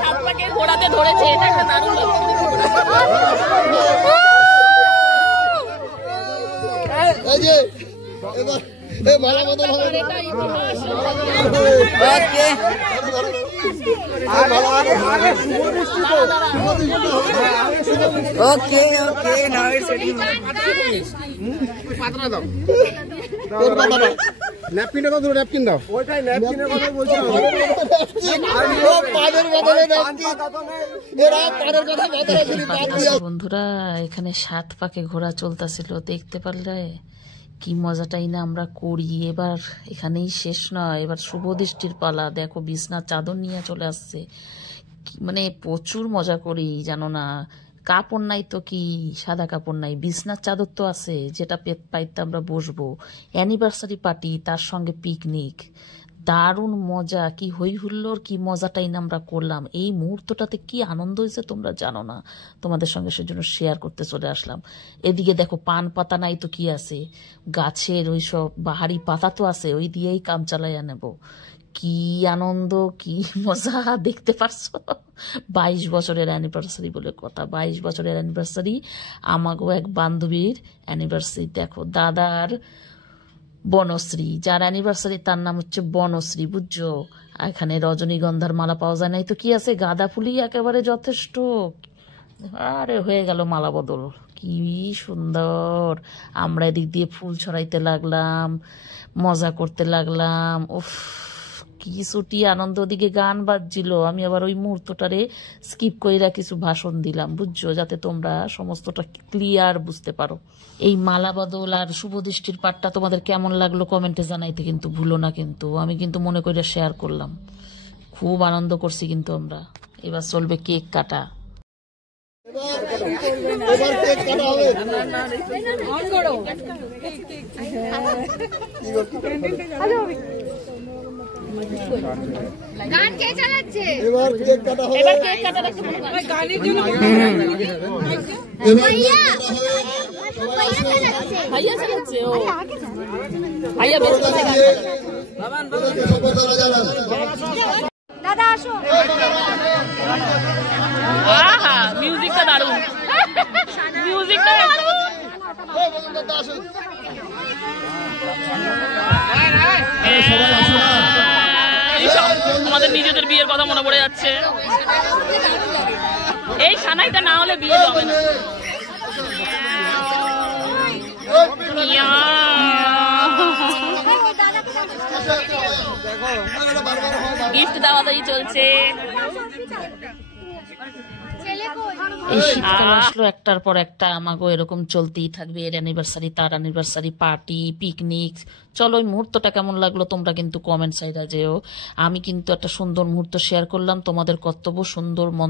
সাত পাকে ঘোড়াতে ধরেছে, এটা একটা দারুণ ওকে ওকে নাও ইটস পাতরা দাও তোর পাতরা ন্যাপকিনটা দাও, দুটো ন্যাপকিন দাও। ওইটাই ন্যাপকিনের কথা বলছি। বন্ধুরা, এখানে 7 পাকে ঘোড়া চলতেছিল, দেখতে পারলে কি মজাটাই না আমরা করি। এবার এখানেই শেষ নয়, এবার শুভ দৃষ্টির পালা। দেখো বিছনার চাদর নিয়ে চলে আসছে, মানে প্রচুর মজা করি জানো না। কাপড় নাই তো কি, সাদা কাপড় নাই, বিছনার চাদর তো আছে, যেটা পাইতে আমরা বসবো। অ্যানিভার্সারি পার্টি, তার সঙ্গে পিকনিক, দারুণ মজা, কি হই হুল্লোড়, কি মজাটাই না আমরা করলাম। এই মুহূর্তটাতে কি আনন্দ হয়েছে তোমরা জানো না, তোমাদের সঙ্গে সেজন্য শেয়ার করতে চলে আসলাম। এদিকে দেখো পান পাতা নাই তো কি আছে, গাছের ওই সব বাহারি পাতা তো আছে, ওই দিয়েই কাম চালাইয়া নেব। কি আনন্দ, কি মজা, দেখতে পারছো। 22 বছরের অ্যানিভার্সারি বলে কথা, 22 বছরের অ্যানিভার্সারি। আমাকেও এক বান্ধবীর অ্যানিভার্সারি, দেখো দাদার বনশ্রী, যার অ্যানিভার্সারি তার নাম হচ্ছে বনশ্রী, বুঝছো। এখানে রজনীগন্ধার মালা পাওয়া যায় নাই তো কি আছে, গাঁদা ফুলই একেবারে যথেষ্ট। আরে হয়ে গেল মালা বদল, কি সুন্দর। আমরা এদিক দিয়ে ফুল ছড়াইতে লাগলাম, মজা করতে লাগলাম। উফ কি ছুটি আনন্দ। ওদিকে গান বাজছিল, আমি আবার ওই মুহূর্তটারে স্কিপ কইরা কিছু ভাষণ দিলাম, বুঝছো, যাতে তোমরা সমস্তটা ক্লিয়ার বুঝতে পারো। এই মালা বদল আর শুভ দৃষ্টির পাঠটা তোমাদের কেমন লাগলো কমেন্টে জানাইতে কিন্তু ভুলো না। কিন্তু আমি কিন্তু মনে করে শেয়ার করলাম, খুব আনন্দ করছি কিন্তু আমরা। এবার চলবে কেক কাটা। গান কে চালাচ্ছে? এবার কেক কাটা হবে। এবার কেক কাটা দেখতে পাবো। গানের জন্য ভাইয়া চালাচ্ছে, ও ভাইয়া বেশ কথা দাদা আসো। আহা মিউজিকটা দারুণ, মিউজিকটা দারুণ। আমাদের নিজেদের বিয়ের কথা মনে পড়ে যাচ্ছে। এই সানাইটা না হলে বিয়ে হবে না। গিফট দেওয়া দাওয়ি চলছে। এই শীতকাল আসলো, একটার পর একটা আমাগো এরকম চলতেই থাকবে। এর অ্যানিভার্সারি, তার অ্যানিভার্সারি, পার্টি, পিকনিক। চলো ওই মুহূর্তটা কেমন লাগলো তোমরা কিন্তু কমেন্ট সাইডে যেও। আমি কিন্তু একটা সুন্দর মুহূর্ত শেয়ার করলাম, তোমাদের কর্তব্য সুন্দর মন